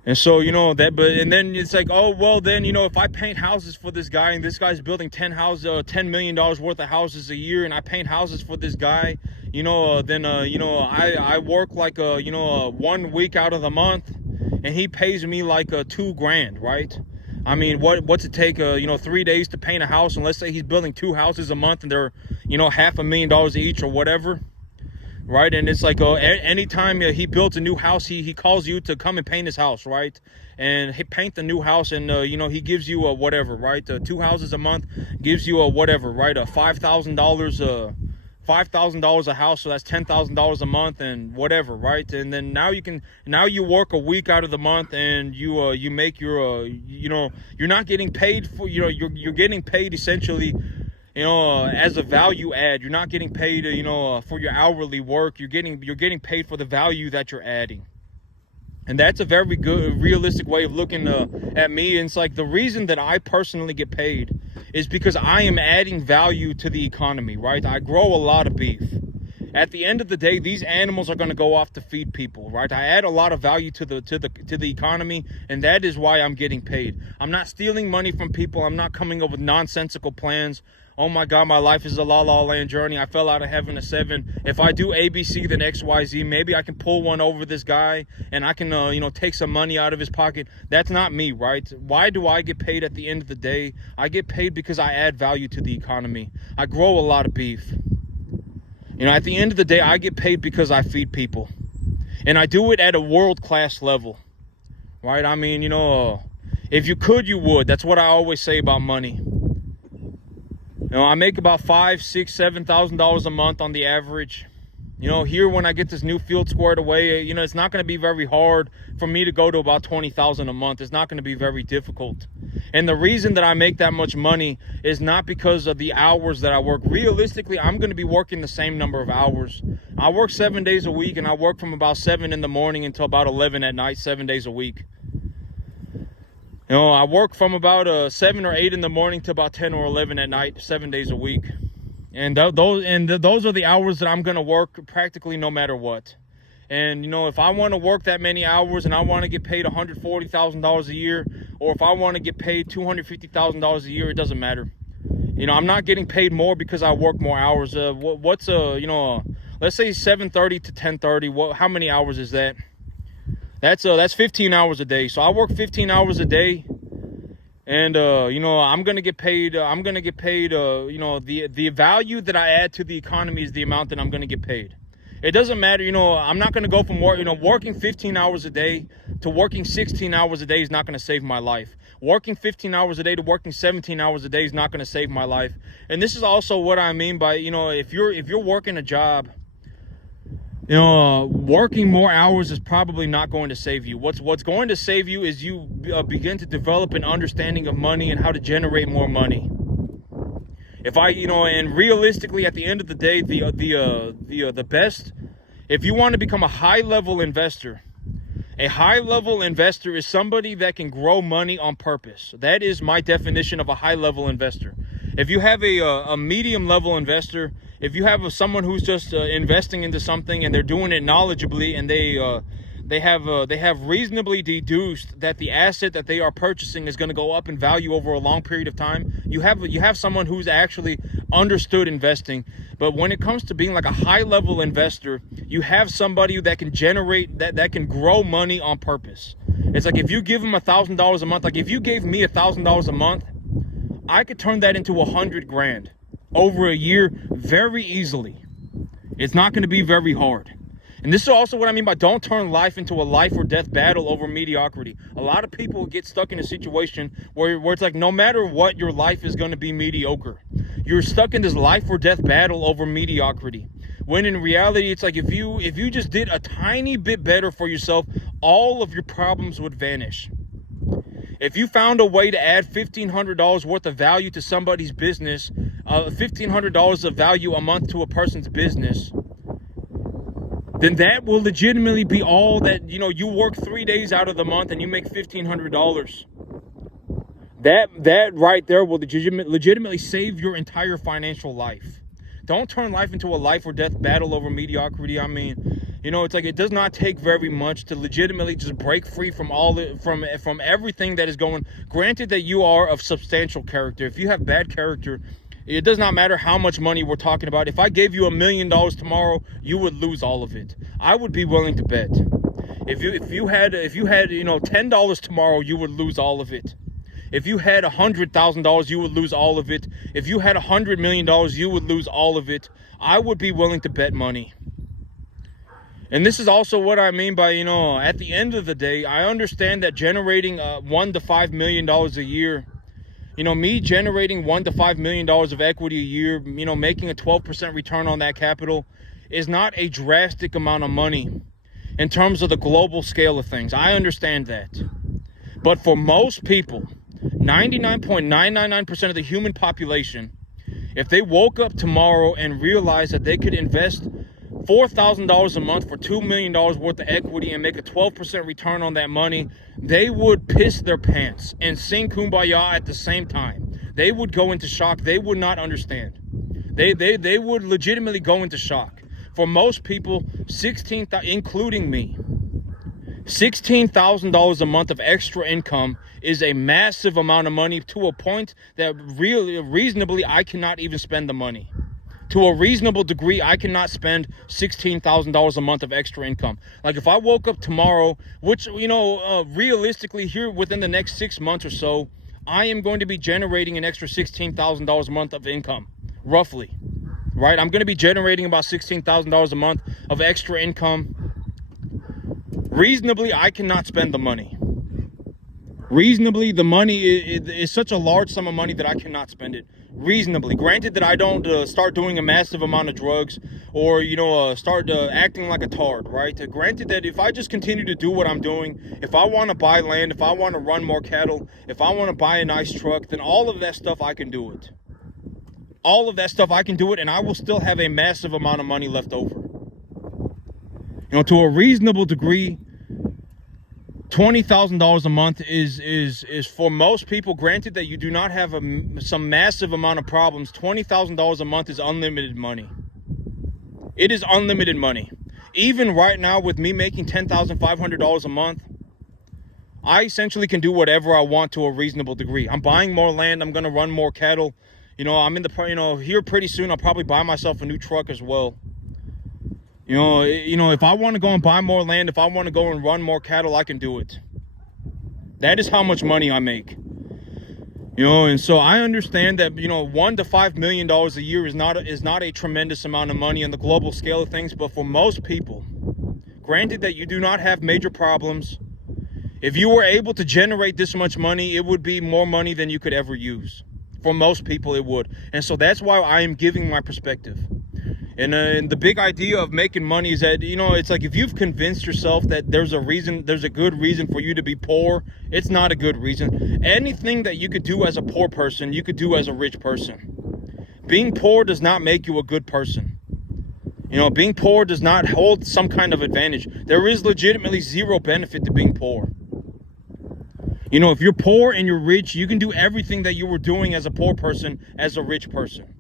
And so, and then it's like, oh, well, then, if I paint houses for this guy, and this guy's building $10 million worth of houses a year, and I paint houses for this guy, then, I work like, 1 week out of the month, and he pays me like $2,000, right? I mean, what's it take, 3 days to paint a house? And let's say he's building 2 houses a month, and they're, $500,000 each or whatever. Right, and it's like anytime he builds a new house, he calls you to come and paint his house, right? And he paint the new house, and he gives you a whatever, right? 2 houses a month gives you a whatever, right? A $5,000 a house, so that's $10,000 a month and whatever, right? And then now you work a week out of the month, and you make your you're not getting paid for you're getting paid essentially. As a value add. You're not getting paid, for your hourly work. You're getting paid for the value that you're adding. And that's a very good, realistic way of looking at me. And it's like the reason that I personally get paid is because I am adding value to the economy, right? I grow a lot of beef. At the end of the day, these animals are going to go off to feed people, right? I add a lot of value to the economy, and that is why I'm getting paid. I'm not stealing money from people. I'm not coming up with nonsensical plans. Oh my God, my life is a La La Land journey. I fell out of heaven at 7. If I do ABC, then XYZ, maybe I can pull one over this guy, and I can, take some money out of his pocket. That's not me, right? Why do I get paid at the end of the day? I get paid because I add value to the economy. I grow a lot of beef. At the end of the day, I get paid because I feed people. And I do it at a world-class level, right? I mean, if you could, you would. That's what I always say about money. I make about $5,000, $6,000, $7,000 a month on the average. Here when I get this new field squared away, it's not going to be very hard for me to go to about $20,000 a month. It's not going to be very difficult. And the reason that I make that much money is not because of the hours that I work. Realistically, I'm going to be working the same number of hours. I work 7 days a week, and I work from about 7 in the morning until about 11 at night, 7 days a week. I work from about 7 or 8 in the morning to about 10 or 11 at night, 7 days a week. And those are the hours that I'm going to work practically no matter what. And, if I want to work that many hours and I want to get paid $140,000 a year, or if I want to get paid $250,000 a year, it doesn't matter. I'm not getting paid more because I work more hours. Let's say 7:30 to 10:30. How many hours is that? That's 15 hours a day. So I work 15 hours a day, and I'm gonna get paid. The value that I add to the economy is the amount that I'm gonna get paid. It doesn't matter. I'm not gonna go from working 15 hours a day to working 16 hours a day is not gonna save my life. Working 15 hours a day to working 17 hours a day is not gonna save my life. And this is also what I mean by if you're working a job. Working more hours is probably not going to save you. What's going to save you is you begin to develop an understanding of money and how to generate more money. And realistically, at the end of the day, the best, if you want to become a high-level investor is somebody that can grow money on purpose. That is my definition of a high-level investor. If you have a medium-level investor, if you have someone who's just investing into something and they're doing it knowledgeably, and they have reasonably deduced that the asset that they are purchasing is going to go up in value over a long period of time, you have someone who's actually understood investing. But when it comes to being like a high-level investor, you have somebody that can generate that can grow money on purpose. It's like if you give them $1,000 a month, like if you gave me $1,000 a month, I could turn that into $100,000 over a year very easily. It's not going to be very hard. And this is also what I mean by don't turn life into a life or death battle over mediocrity. A lot of people get stuck in a situation where it's like no matter what, your life is going to be mediocre. You're stuck in this life or death battle over mediocrity. When in reality, it's like if you just did a tiny bit better for yourself, all of your problems would vanish. If you found a way to add $1,500 worth of value to somebody's business, $1,500 of value a month to a person's business, then that will legitimately be all that, you work 3 days out of the month and you make $1,500. That right there will legitimately save your entire financial life. Don't turn life into a life or death battle over mediocrity. I mean, it's like it does not take very much to legitimately just break free from from everything that is going. Granted that you are of substantial character. If you have bad character, it does not matter how much money we're talking about. If I gave you $1 million tomorrow, you would lose all of it. I would be willing to bet. If you had $10 tomorrow, you would lose all of it. If you had $100,000, you would lose all of it. If you had $100 million, you would lose all of it. I would be willing to bet money. And this is also what I mean by, at the end of the day, I understand that generating $1 to $5 million a year, me generating $1 to $5 million of equity a year, making a 12% return on that capital is not a drastic amount of money in terms of the global scale of things. I understand that. But for most people, 99.999% of the human population, if they woke up tomorrow and realized that they could invest $4,000 a month for $2 million worth of equity and make a 12% return on that money, they would piss their pants and sing Kumbaya at the same time. They would go into shock. They would not understand. They would legitimately go into shock. For most people, including me, $16,000 a month of extra income is a massive amount of money, to a point that really reasonably I cannot even spend the money. To a reasonable degree, I cannot spend $16,000 a month of extra income. Like if I woke up tomorrow, which, realistically here within the next 6 months or so, I am going to be generating an extra $16,000 a month of income, roughly, right? I'm going to be generating about $16,000 a month of extra income. Reasonably, I cannot spend the money. Reasonably, the money is such a large sum of money that I cannot spend it. Reasonably. Granted that I don't start doing a massive amount of drugs or, start acting like a tard, right? Granted that if I just continue to do what I'm doing, if I want to buy land, if I want to run more cattle, if I want to buy a nice truck, then all of that stuff, I can do it. All of that stuff, I can do it, and I will still have a massive amount of money left over. To a reasonable degree, $20,000 a month is for most people, granted that you do not have some massive amount of problems, $20,000 a month is unlimited money. It is unlimited money. Even right now with me making $10,500 a month, I essentially can do whatever I want to a reasonable degree. I'm buying more land. I'm going to run more cattle. I'm in here pretty soon. I'll probably buy myself a new truck as well. If I want to go and buy more land, if I want to go and run more cattle, I can do it. That is how much money I make. And so I understand that, $1 to $5 million a year is not a tremendous amount of money on the global scale of things. But for most people, granted that you do not have major problems, if you were able to generate this much money, it would be more money than you could ever use. For most people, it would. And so that's why I am giving my perspective. And the big idea of making money is that, it's like if you've convinced yourself that there's a good reason for you to be poor, it's not a good reason. Anything that you could do as a poor person, you could do as a rich person. Being poor does not make you a good person. Being poor does not hold some kind of advantage. There is legitimately zero benefit to being poor. If you're poor and you're rich, you can do everything that you were doing as a poor person as a rich person.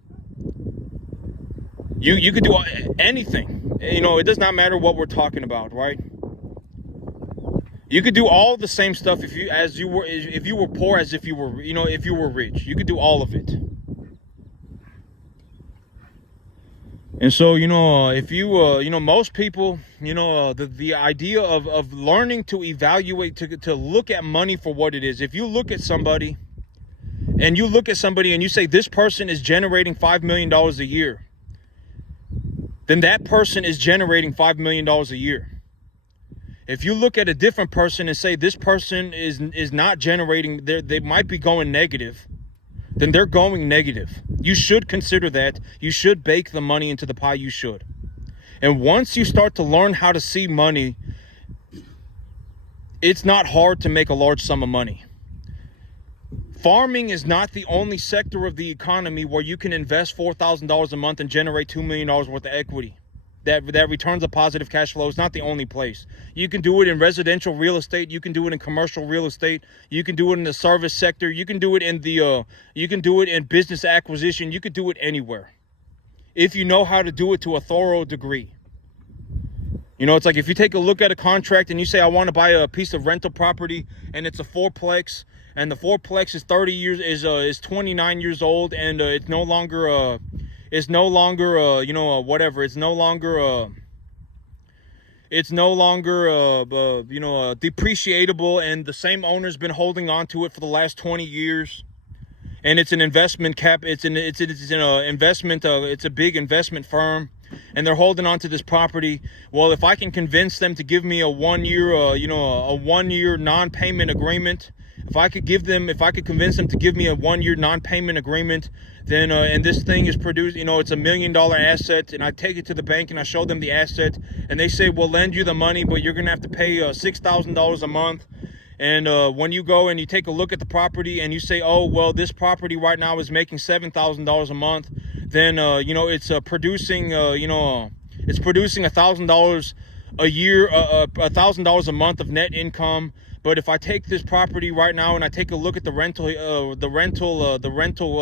You could do anything. It does not matter what we're talking about, right? You could do all the same stuff if you were poor as if you were rich. You could do all of it. And so, if you, most people, the idea of learning to evaluate, to look at money for what it is. If you look at somebody and you say, this person is generating $5 million a year, then that person is generating $5 million a year. If you look at a different person and say, this person is not generating, they might be going negative, then they're going negative. You should consider that. You should bake the money into the pie. You should. And once you start to learn how to see money, it's not hard to make a large sum of money. Farming is not the only sector of the economy where you can invest $4,000 a month and generate $2 million worth of equity. That returns a positive cash flow. It's not the only place. You can do it in residential real estate. You can do it in commercial real estate. You can do it in the service sector. You can do it in you can do it in business acquisition. You could do it anywhere if you know how to do it to a thorough degree. You know, it's like if you take a look at a contract and you say, I want to buy a piece of rental property and it's a fourplex, and the fourplex is 29 years old, and it's no longer depreciable, and the same owner's been holding on to it for the last 20 years, and it's an investment it's a big investment firm, and they're holding on to this property. Well, if I can convince them to give me a 1 year a 1 year non-payment agreement, if I could convince them to give me a 1 year non-payment agreement, then and this thing is produced, it's $1 million asset, and I take it to the bank and I show them the asset, and they say, we'll lend you the money, but you're gonna have to pay $6,000 a month. And when you go and you take a look at the property and you say, oh, well, this property right now is making $7,000 a month, then it's producing it's producing $1,000 a year, $1,000 a month of net income. But if I take this property right now and I take a look at the rental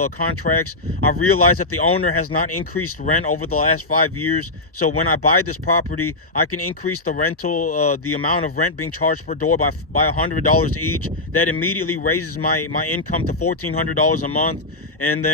contracts, I realize that the owner has not increased rent over the last 5 years. So when I buy this property, I can increase the rental, the amount of rent being charged per door by $100 each. That immediately raises my income to $1,400 a month. And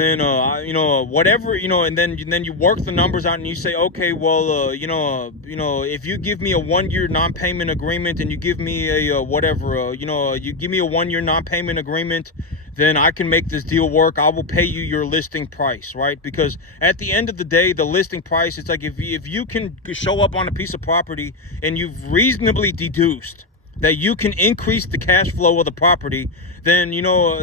then whatever, and then you work the numbers out and you say, okay, well, if you give me a 1 year non-payment agreement and you give me a you give me a 1 year non-payment agreement, then I can make this deal work. I will pay you your listing price, right? Because at the end of the day, the listing price, it's like if you can show up on a piece of property and you've reasonably deduced that you can increase the cash flow of the property, then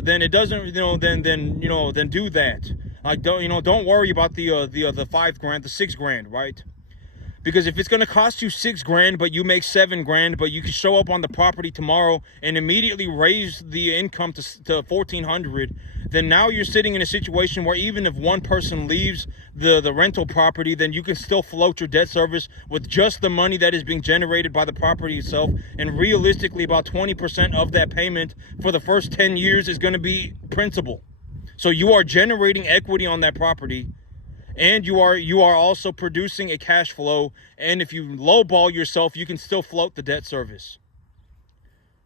then it doesn't, then do that. Like, don't worry about the $5,000, the $6,000, right? Because if it's going to cost you $6,000, but you make $7,000, but you can show up on the property tomorrow and immediately raise the income to $1,400, then now you're sitting in a situation where even if one person leaves the rental property, then you can still float your debt service with just the money that is being generated by the property itself. And realistically, about 20% of that payment for the first 10 years is going to be principal. So you are generating equity on that property, and you are also producing a cash flow. And if you lowball yourself, you can still float the debt service,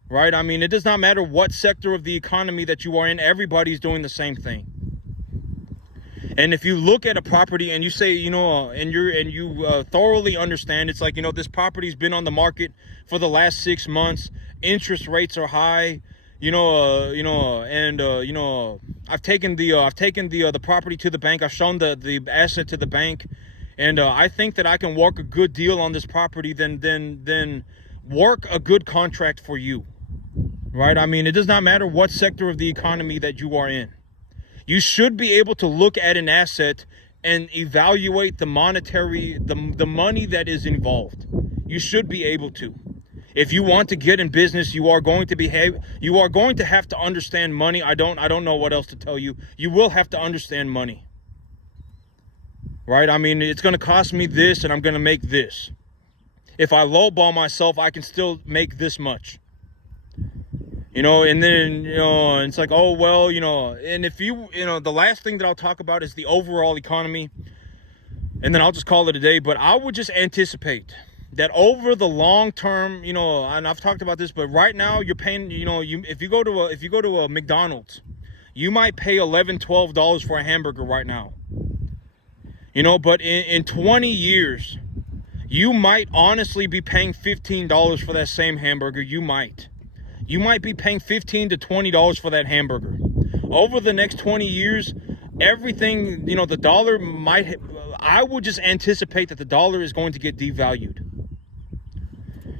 right? I mean, it does not matter what sector of the economy that you are in. Everybody's doing the same thing. And if you look at a property and you say, and you thoroughly understand, it's like, this property's been on the market for the last 6 months. Interest rates are high. I've taken the property to the bank. I've shown the asset to the bank, and I think that I can work a good deal on this property. Then work a good contract for you, right? I mean, it does not matter what sector of the economy that you are in. You should be able to look at an asset and evaluate the monetary, the money that is involved. You should be able to. If you want to get in business, you are going to have to understand money. I don't know what else to tell you. You will have to understand money, right? I mean, it's going to cost me this and I'm going to make this. If I lowball myself, I can still make this much, and then, it's like, oh, well, and if the last thing that I'll talk about is the overall economy, and then I'll just call it a day. But I would just anticipate that over the long term, and I've talked about this, but right now you're paying, if you go to a McDonald's, you might pay $11, $12 for a hamburger right now. But in 20 years, you might honestly be paying $15 for that same hamburger. You might be paying $15 to $20 for that hamburger. Over the next 20 years, everything, the dollar I would just anticipate that the dollar is going to get devalued.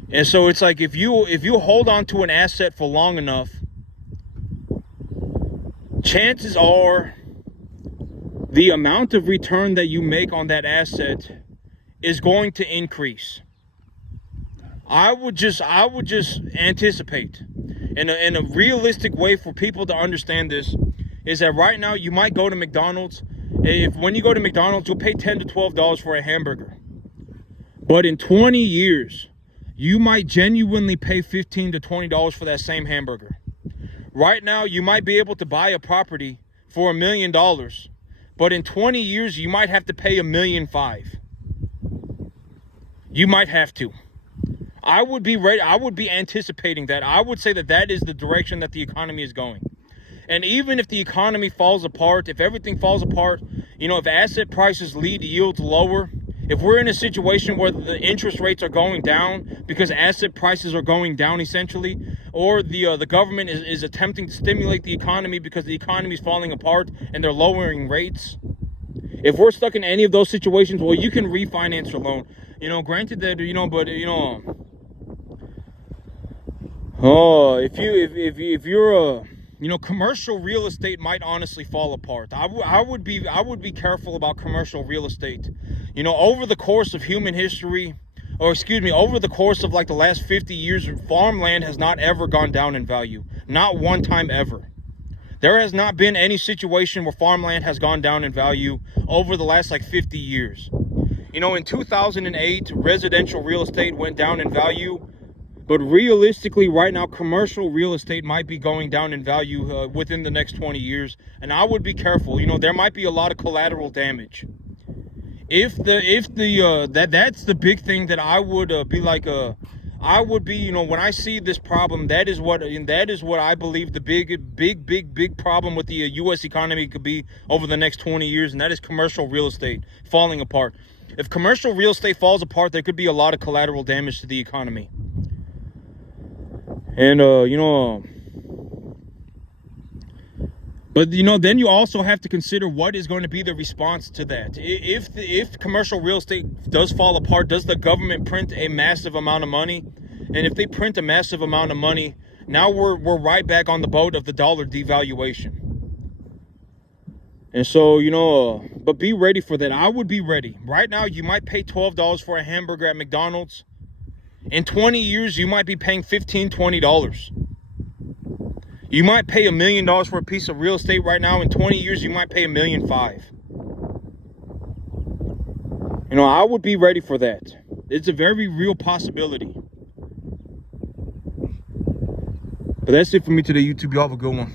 And so it's like, if you hold on to an asset for long enough, chances are the amount of return that you make on that asset is going to increase. I would just anticipate in a realistic way for people to understand this is that right now you might go to McDonald's. When you go to McDonald's, you'll pay $10 to $12 for a hamburger. But in 20 years, you might genuinely pay $15 to $20 for that same hamburger. Right now, you might be able to buy a property for $1 million, but in 20 years, you might have to pay $1.5 million. You might have to. I would be ready. I would be anticipating that. I would say that is the direction that the economy is going. And even if the economy falls apart, if everything falls apart, if asset prices lead yields lower, if we're in a situation where the interest rates are going down because asset prices are going down essentially, or the government is attempting to stimulate the economy because the economy is falling apart and they're lowering rates. If we're stuck in any of those situations, well, you can refinance your loan. Granted that, if you're commercial real estate might honestly fall apart. I would be careful about commercial real estate. Over the course of human history, over the course of like the last 50 years, farmland has not ever gone down in value. Not one time ever. There has not been any situation where farmland has gone down in value over the last 50 years. In 2008, residential real estate went down in value. But realistically, right now, commercial real estate might be going down in value within the next 20 years. And I would be careful. There might be a lot of collateral damage. That's the big thing that I would when I see this problem, that is what I believe the big problem with the U.S. economy could be over the next 20 years. And that is commercial real estate falling apart. If commercial real estate falls apart, there could be a lot of collateral damage to the economy. And, but, then you also have to consider what is going to be the response to that. If commercial real estate does fall apart, does the government print a massive amount of money? And if they print a massive amount of money, now we're right back on the boat of the dollar devaluation. And so, but be ready for that. I would be ready. Right now, you might pay $12 for a hamburger at McDonald's. In 20 years, you might be paying $15, $20. You might pay $1 million for a piece of real estate right now. In 20 years, you might pay $1.5 million. I would be ready for that. It's a very real possibility. But that's it for me today, YouTube. Y'all have a good one.